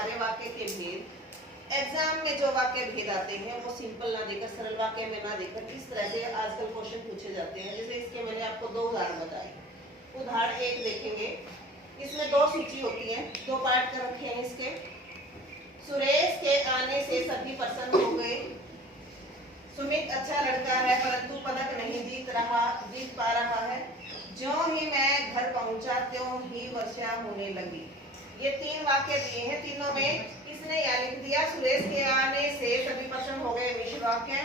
हमारे वाक्य के भेद, एग्जाम में जो वाक्य भेद आते हैं वो सिंपल ना देकर, सरल वाक्य में ना देकर, इस तरह से आजकल क्वेश्चन पूछे जाते हैं। जैसे इसके मैंने आपको 2 उदाहरण बताए। उदाहरण 1 देखेंगे, इसमें 2 सूची होती है, 2 पार्ट कर रखे हैं इसके। सुरेश के आने से सभी प्रसन्न हो गए। सुमित अच्छा लड़का है परंतु पदक नहीं जीत पा रहा है। ज्यों ही मैं घर पहुंचा त्यों ही वर्षा होने लगी। ये 3 वाक्य दिए हैं, तीनों में किसने यह लिख दिया, सुरेश के आने से सभी प्रसन्न हो गए, मिश्र वाक्य।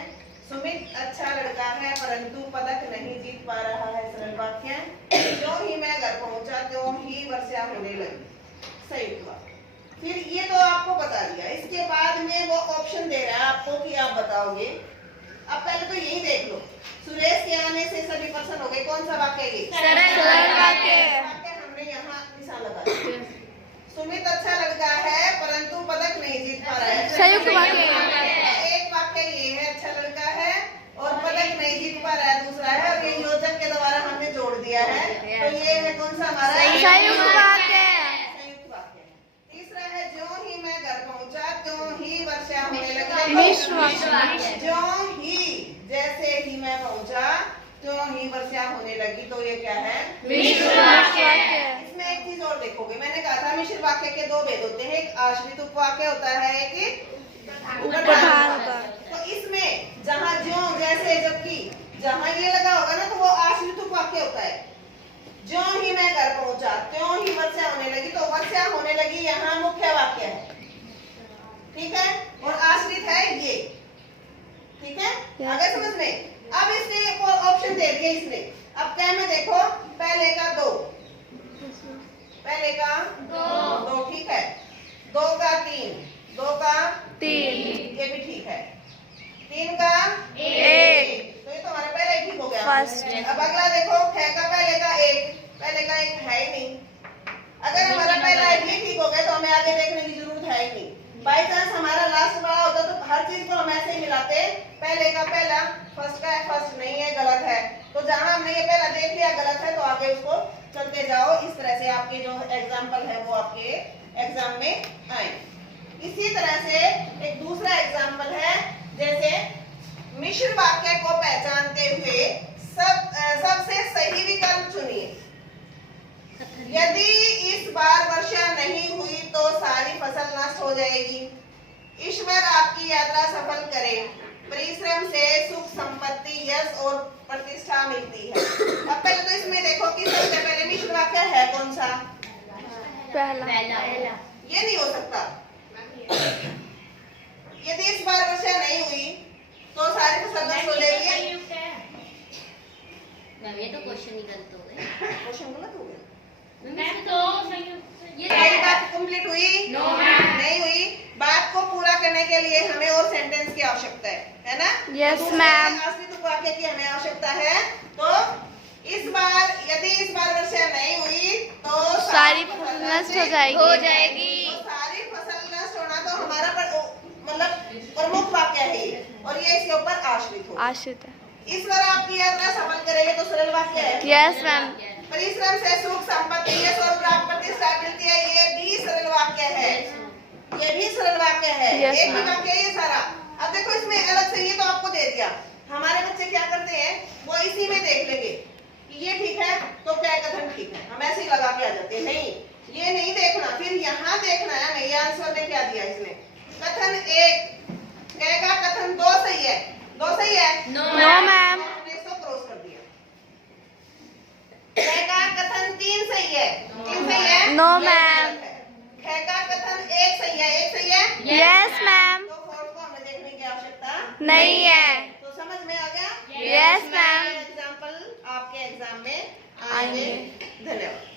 सुमित अच्छा लड़का है परंतु पदक नहीं जीत पा रहा है, सरल वाक्य। ज्यों ही मैं घर पहुंचा त्यों ही वर्षा होने लगी, संयुक्त वाक्य। फिर ये तो आपको बता दिया। इसके बाद में वो ऑप्शन दे रहा है आपको कि आप बताओगे। अब पहले तो यही देख लो, सुरेश के आने से सभी प्रसन्न हो गए, कौन सा वाक्य है ये? सरल वाक्य। हमने यहाँ निशान लगा दिया। सुमित अच्छा लड़का है परंतु पदक नहीं जीत पा रहा है, संयुक्त वाक्य। एक वाक्य ये है, अच्छा लड़का है और पदक नहीं जीत पा रहा है, दूसरा है और ये योजक के द्वारा हमने जोड़ दिया है, तो ये है कौन सा हमारा? संयुक्त वाक्य। संयुक्त वाक्य। तीसरा है, ज्यों ही मैं घर पहुंचा त्यों ही वर्षा होने लगी, मिश्र वाक्य। ज्यों ही, जैसे ही मैं पहुंचा त्यों ही वर्षा होने लगी, तो ये क्या है? मिश्र वाक्य। इसमें एक चीज और देखोगे, मैंने कहा था मिश्र वाक्य के 2 भेद होते हैं, एक आश्रित उपवाक्य होता है, एक उपधान होता है। तो इसमें जहाँ ज्यों, जैसे, जबकि, जहाँ ये लगा होगा ना तो वो आश्रित उपवाक्य होता है। ज्यों ही मैं घर पहुंचा त्यों ही वर्षा होने लगी, तो वर्षा होने लगी यहाँ मुख्य वाक्य है, ठीक है, और आश्रित है ये, ठीक है, अगर समझ में। अब इसने ऑप्शन दे दिए इसने। अब क्या में देखो, पहले का 2, पहले का 2, ठीक है, 2 का 3, 2 का 3, ये भी ठीक है, 3 का 1, तो ये तो हमारा पहले ही ठीक हो गया। फर्स्ट। अब अगला देखो, 6 का पहले का 1, पहले का 1 है ही नहीं। अगर हमारा पहला ही ठीक हो गया तो हमें आगे देखने की जरूरत है ही नहीं। बाई चांस हमारा लास्ट बड़ा होता तो हर चीज को हम ऐसे ही मिलाते, पहले का पहला, फर्स्ट का फर्स्ट नहीं है, गलत है, तो जहां हमने ये पहला देख लिया गलत है तो आगे उसको चलते जाओ। इस तरह से आपके जो एग्जाम्पल है वो आपके एग्जाम में आए। इसी तरह से एक दूसरा एग्जाम्पल है, जैसे मिश्र वाक्य को पहचानते हुए सबसे सही विकल्प चुनिए। यदि इस बार वर्षा नहीं हुई तो सारी फसल नष्ट हो जाएगी। ईश्वर आपकी यात्रा सफल करे। परिश्रम से सुख संपत्ति, यश और प्रतिष्ठा मिलती है। अब पहले तो इसमें देखो कि सबसे पहले मिश्र वाक्य है कौन सा? पहला। ये नहीं हो सकता। यदि इस बार वर्षा नहीं हुई तो सारी फसल नष्ट हो जाएगी। ये तो क्वेश्चन ही गलत हो गए। क्वेश्चन गलत हो गया। ये पहली बात कंप्लीट हुई? नहीं हुई। बात को पूरा करने के लिए हमें और सेंटेंस की आवश्यकता है ना? Yes ma'am. आश्रित वाक्य की हमें आवश्यकता है। तो इस बार, यदि इस बार वर्षा नहीं हुई तो सारी फसल नष्ट हो जाएगी। तो सारी फसल नष्ट होना तो हमारा मतलब प्रमुख वाक्य है ये, और ये इसके ऊपर आश्रित हो। आश्रित है। ईश्वर आपकी यात्रा सफल करेंगे तो सरल वाक्य है। Yes ma'am. परिश्रम से सुख संपत्ति, यश और प्रतिष्ठा मिलती है, ये भी सरल वाक्य है, ये भी सरल वाक्य है। Yes, एक ही ma'am. वाक्य है ये सारा। अब देखो इसमें अलग से ये तो आपको दे दिया। हमारे बच्चे क्या करते हैं, वो इसी में देख लेंगे कि ये ठीक है तो क्या कथन ठीक है, हम ऐसे ही लगा के आ जाते हैं। नहीं, ये नहीं देखना, फिर यहाँ देखना है हमें। ये आंसर में क्या दिया इसने? कथन 1 कहेगा, कथन 2 सही है, 2 सही है। No ma'am. हमने इसको क्रॉस कर दिया। कहेगा कथन 3 सही है, 3 सही है। No ma'am. कहेगा कथन 1 सही है, 1 सही है। Yes ma'am. तो फोर्थ को हमें देखने की आवश्यकता नहीं है। तो समझ में आ गया? Yes ma'am. एग्जाम्पल आपके एग्जाम में आएंगे। आएंगे। धन्यवाद।